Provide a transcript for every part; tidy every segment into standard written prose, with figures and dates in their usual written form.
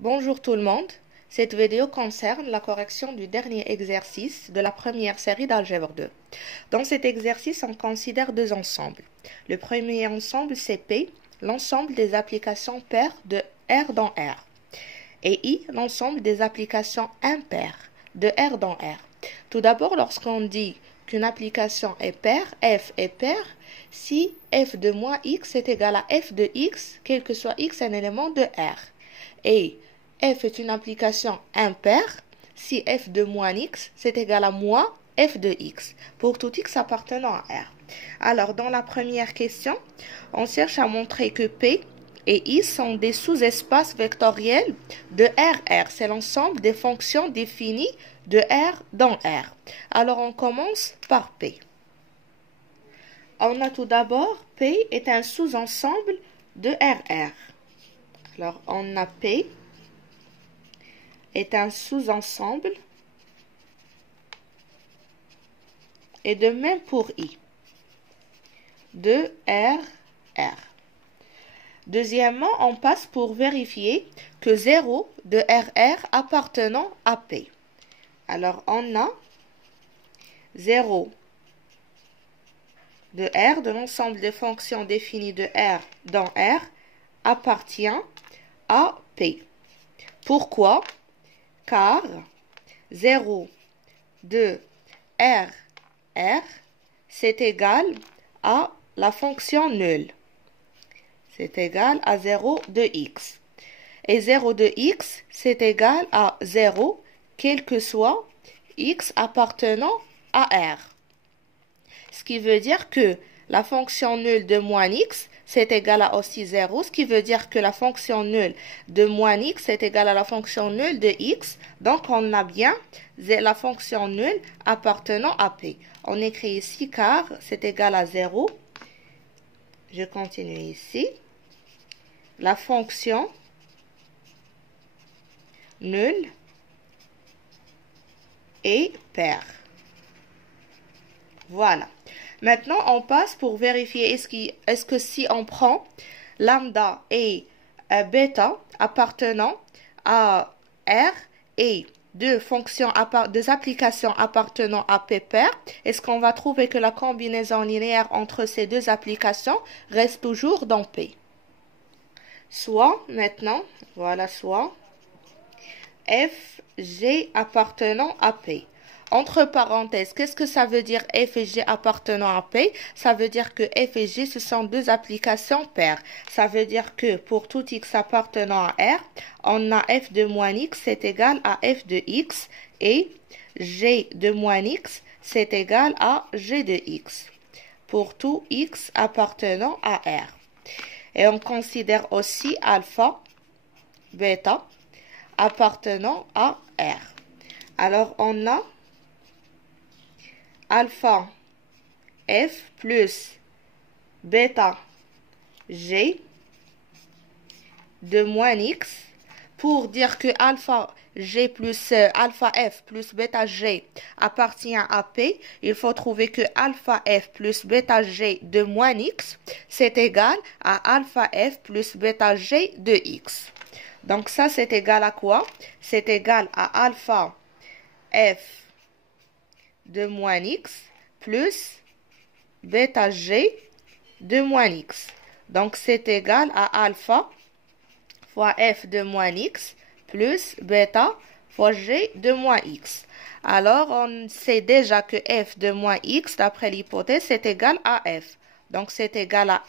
Bonjour tout le monde. Cette vidéo concerne la correction du dernier exercice de la première série d'algèbre 2. Dans cet exercice, on considère deux ensembles. Le premier ensemble, c'est P, l'ensemble des applications paires de R dans R. Et I, l'ensemble des applications impaires de R dans R. Tout d'abord, lorsqu'on dit qu'une application est paire, F est paire, si F de moins X est égal à F de X, quel que soit X un élément de R. Et F est une application impaire si F de moins X, c'est égal à moins F de X, pour tout X appartenant à R. Alors, dans la première question, on cherche à montrer que P et I sont des sous-espaces vectoriels de RR. C'est l'ensemble des fonctions définies de R dans R. Alors, on commence par P. On a tout d'abord, P est un sous-ensemble de RR. Alors, on a P est un sous-ensemble et de même pour I de RR. Deuxièmement, on passe pour vérifier que 0 de RR appartenant à P. Alors, on a 0 de R, de l'ensemble des fonctions définies de R dans R, appartient à P. Pourquoi? Car 0 de R, c'est égal à la fonction nulle. C'est égal à 0 de X. Et 0 de X, c'est égal à 0, quel que soit X appartenant à R. Ce qui veut dire que la fonction nulle de moins X, c'est égal à aussi 0, ce qui veut dire que la fonction nulle de moins X est égale à la fonction nulle de X. Donc, on a bien la fonction nulle appartenant à P. On écrit ici car c'est égal à 0. Je continue ici. La fonction nulle est paire. Voilà. Maintenant, on passe pour vérifier est-ce que si on prend lambda et bêta appartenant à R et deux applications appartenant à P pair, est-ce qu'on va trouver que la combinaison linéaire entre ces deux applications reste toujours dans P? Soit, maintenant, voilà, soit F, G appartenant à P. Entre parenthèses, qu'est-ce que ça veut dire F et G appartenant à P? Ça veut dire que F et G, ce sont deux applications paires. Ça veut dire que pour tout X appartenant à R, on a F de moins X, c'est égal à F de X. Et G de moins X, c'est égal à G de X. Pour tout X appartenant à R. Et on considère aussi alpha, bêta, appartenant à R. Alors, on a alpha F plus bêta G de moins X. Pour dire que alpha G plus alpha F plus bêta G appartient à P, il faut trouver que alpha F plus bêta G de moins X, c'est égal à alpha F plus bêta G de X. Donc ça, c'est égal à quoi? C'est égal à alpha F de moins X plus bêta G de moins X. Donc, c'est égal à alpha fois F de moins X plus bêta fois G de moins X. Alors, on sait déjà que F de moins X, d'après l'hypothèse, c'est égal à F. Donc, c'est égal à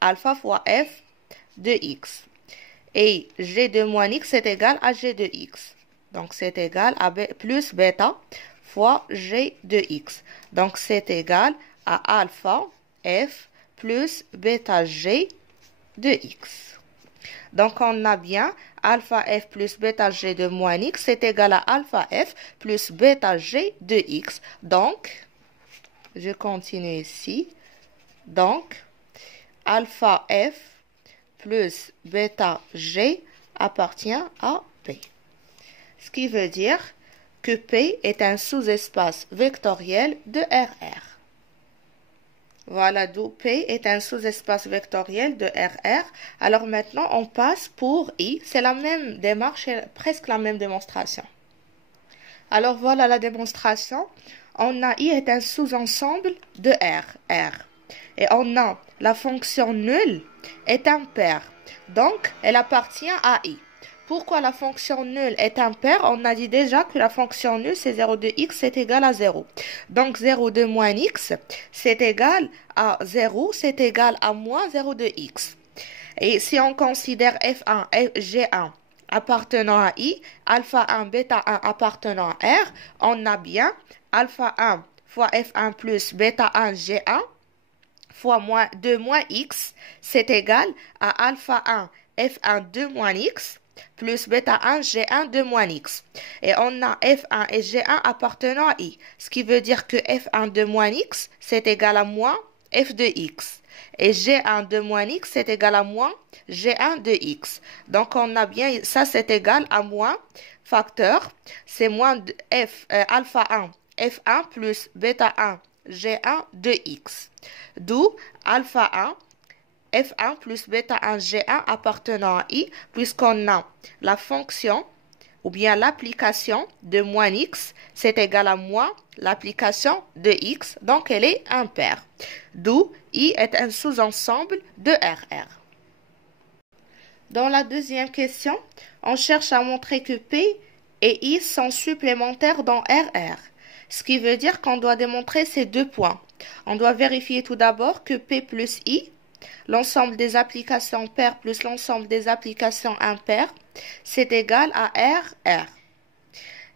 alpha fois F de X. Et G de moins X, c'est égal à G de X. Donc, c'est égal à plus bêta fois G de X. Donc, c'est égal à alpha F plus bêta G de X. Donc, on a bien alpha F plus bêta G de moins X, c'est égal à alpha F plus bêta G de X. Donc, je continue ici. Donc, alpha F plus bêta G appartient à P. Ce qui veut dire que P est un sous-espace vectoriel de RR. Voilà, d'où P est un sous-espace vectoriel de RR. Alors maintenant, on passe pour I. C'est la même démarche, presque la même démonstration. Alors voilà la démonstration. On a I est un sous-ensemble de R. Et on a la fonction nulle est impaire. Donc, elle appartient à I. Pourquoi la fonction nulle est impaire? On a dit déjà que la fonction nulle, c'est 0 de x, c'est égal à 0. Donc, 0 de moins x, c'est égal à 0, c'est égal à moins 0 de x. Et si on considère F1 et G1 appartenant à I, alpha 1, bêta 1 appartenant à R, on a bien alpha 1 fois F1 plus bêta 1 G1 fois 2 moins x, c'est égal à alpha 1 F1 2 moins x plus bêta 1 G1 2 moins x. Et on a F1 et G1 appartenant à I. Ce qui veut dire que F1 de moins x, c'est égal à moins F de x. Et G1 de moins x, c'est égal à moins G1 de x. Donc, on a bien, ça c'est égal à moins facteur, c'est moins alpha 1, F1 plus bêta 1, G1 de x. D'où alpha 1, F1 plus bêta 1 G1 appartenant à I, puisqu'on a la fonction ou bien l'application de moins x, c'est égal à moins l'application de x, donc elle est impaire. D'où I est un sous-ensemble de RR. Dans la deuxième question, on cherche à montrer que P et I sont supplémentaires dans RR, ce qui veut dire qu'on doit démontrer ces deux points. On doit vérifier tout d'abord que P plus I, l'ensemble des applications paires plus l'ensemble des applications impaires, c'est égal à RR.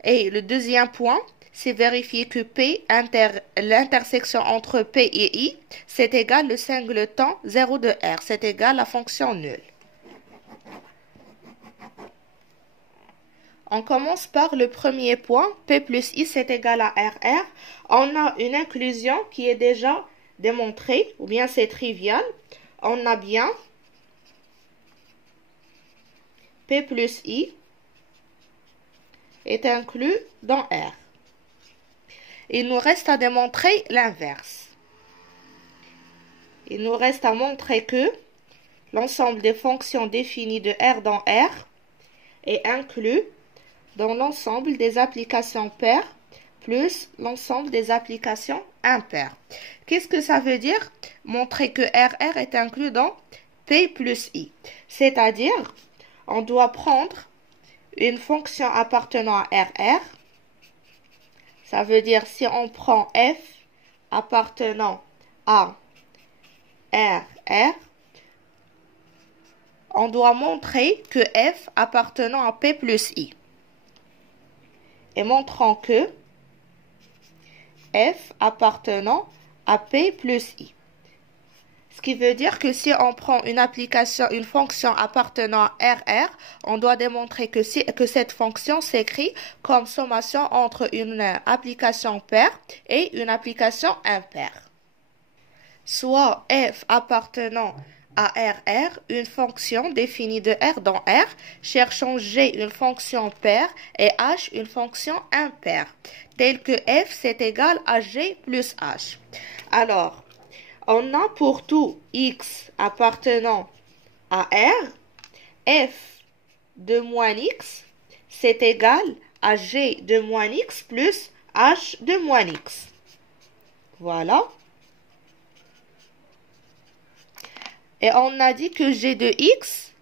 Et le deuxième point, c'est vérifier que P, l'intersection entre P et I, c'est égal le singleton 0 de R, c'est égal à la fonction nulle. On commence par le premier point, P plus I, c'est égal à RR. On a une inclusion qui est déjà démontrée, ou bien c'est trivial. On a bien P plus I est inclus dans R. Il nous reste à démontrer l'inverse. Il nous reste à montrer que l'ensemble des fonctions définies de R dans R est inclus dans l'ensemble des applications paires plus l'ensemble des applications impaires. Qu'est-ce que ça veut dire? Montrer que RR est inclus dans P plus I. C'est-à-dire, on doit prendre une fonction appartenant à RR. Ça veut dire si on prend F appartenant à RR, on doit montrer que F appartenant à P plus I. Et montrant que F appartenant à P plus I. Ce qui veut dire que si on prend une fonction appartenant à RR, on doit démontrer que cette fonction s'écrit comme sommation entre une application paire et une application impaire. Soit F appartenant à RR, une fonction définie de R dans R, cherchons G une fonction paire et H une fonction impaire, telle que F c'est égal à G plus H. Alors, on a pour tout X appartenant à R, F de moins X c'est égal à G de moins X plus H de moins X. Voilà. Et on a dit que G de X,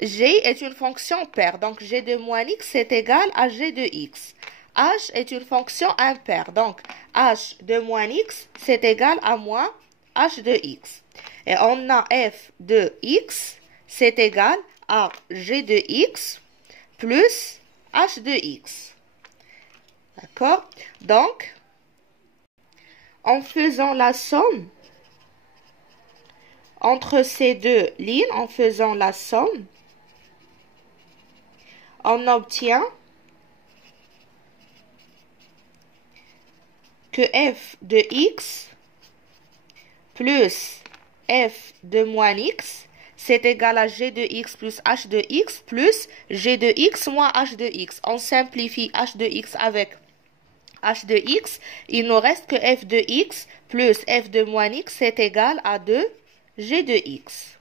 G est une fonction paire. Donc, G de moins X est égal à G de X. H est une fonction impaire. Donc, H de moins X, c'est égal à moins H de X. Et on a F de X, c'est égal à G de X plus H de X. D'accord? Donc, en faisant la somme entre ces deux lignes, en faisant la somme, on obtient que F de X plus F de moins X, c'est égal à G de X plus H de X plus G de X moins H de X. On simplifie H de X avec h de x, il nous reste que f de x plus f de moins x c'est égal à 2 g de x.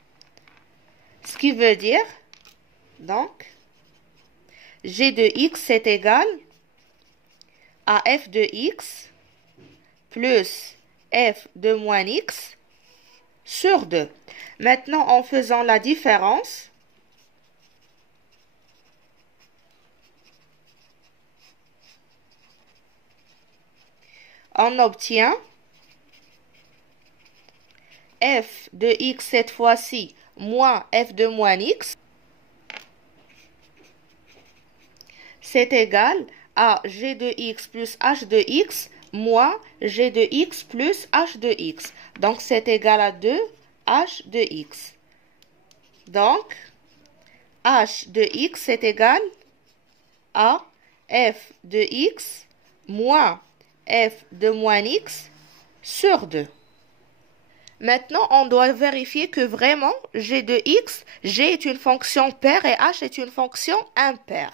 Ce qui veut dire, donc, g de x c'est égal à f de x plus f de moins x sur 2. Maintenant, en faisant la différence, on obtient f de x cette fois-ci moins f de moins x, c'est égal à g de x plus h de x moins g de x plus h de x. Donc, c'est égal à 2 h de x. Donc, h de x c'est égal à f de x moins f de moins x sur 2. Maintenant, on doit vérifier que vraiment, g de x, g est une fonction paire et h est une fonction impaire.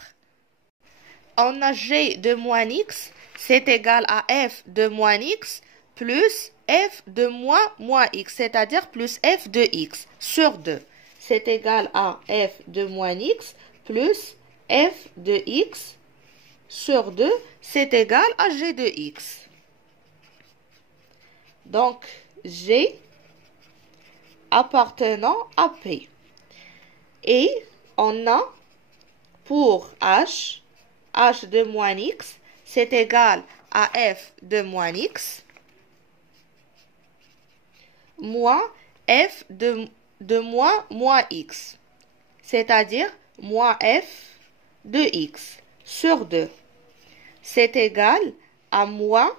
On a g de moins x, c'est égal à f de moins x plus f de moins x, c'est-à-dire plus f de x sur 2. C'est égal à f de moins x plus f de x sur 2, c'est égal à g de x. Donc, g appartenant à P. Et on a pour h de moins x, c'est égal à f de moins x moins f de moins x, c'est-à-dire moins f de x sur 2. C'est égal à moins,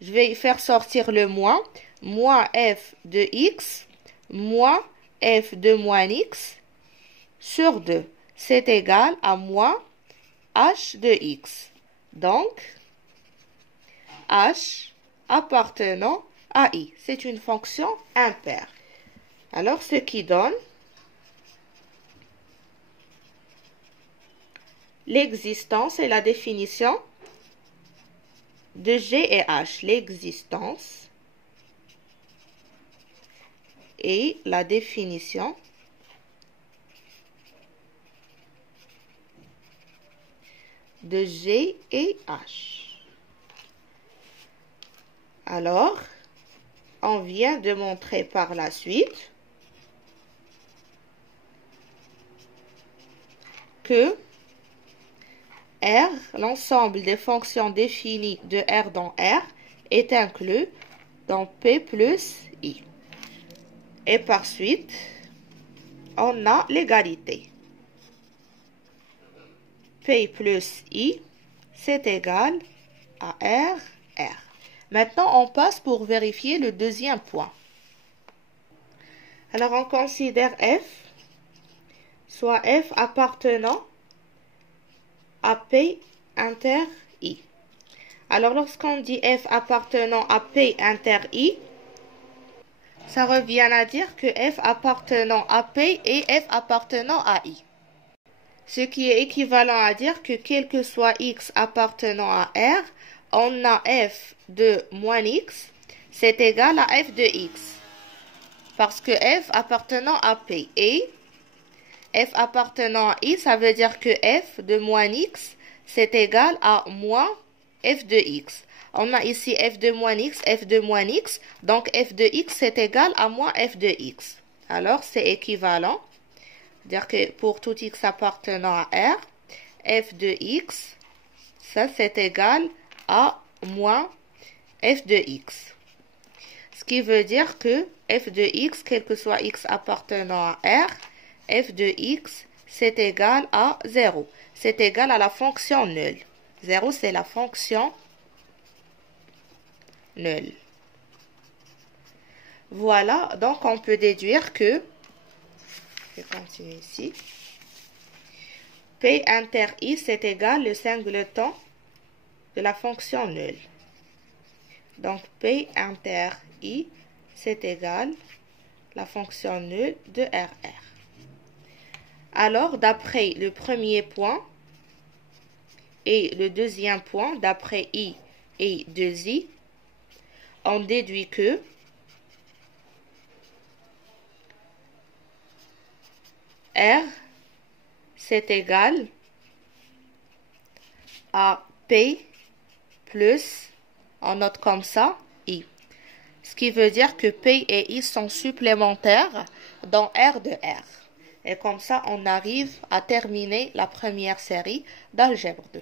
je vais faire sortir le moins f de x moins f de moins x sur 2. C'est égal à moins h de x. Donc, h appartenant à i. C'est une fonction impaire. Alors, ce qui donne l'existence et la définition de g et h. L'existence et la définition de G et H. Alors, on vient de montrer par la suite que R, l'ensemble des fonctions définies de R dans R, est inclus dans P plus I. Et par suite, on a l'égalité. P plus I, c'est égal à R. Maintenant, on passe pour vérifier le deuxième point. Alors, on considère F, soit F appartenant à P inter I. Alors, lorsqu'on dit F appartenant à P inter I, ça revient à dire que F appartenant à P et F appartenant à I. Ce qui est équivalent à dire que quel que soit X appartenant à R, on a F de moins X, c'est égal à F de X. Parce que F appartenant à P et F appartenant à I, ça veut dire que F de moins X, c'est égal à moins F de X. On a ici F de moins X, F de moins X, donc F de X, c'est égal à moins F de X. Alors, c'est équivalent. C'est-à-dire que pour tout X appartenant à R, F de X, ça c'est égal à moins F de X. Ce qui veut dire que F de X, quel que soit X appartenant à R, F de X, c'est égal à 0. C'est égal à la fonction nulle. 0, c'est la fonction nulle. Voilà, donc on peut déduire que, je vais continuer ici, P inter I, c'est égal le singleton de la fonction nulle. Donc, P inter I, c'est égal la fonction nulle de RR. Alors, d'après le premier point et le deuxième point, d'après I, et 2i, on déduit que R, c'est égal à P plus, on note comme ça, I. Ce qui veut dire que P et I sont supplémentaires dans R de R. Et comme ça, on arrive à terminer la première série d'algèbre 2.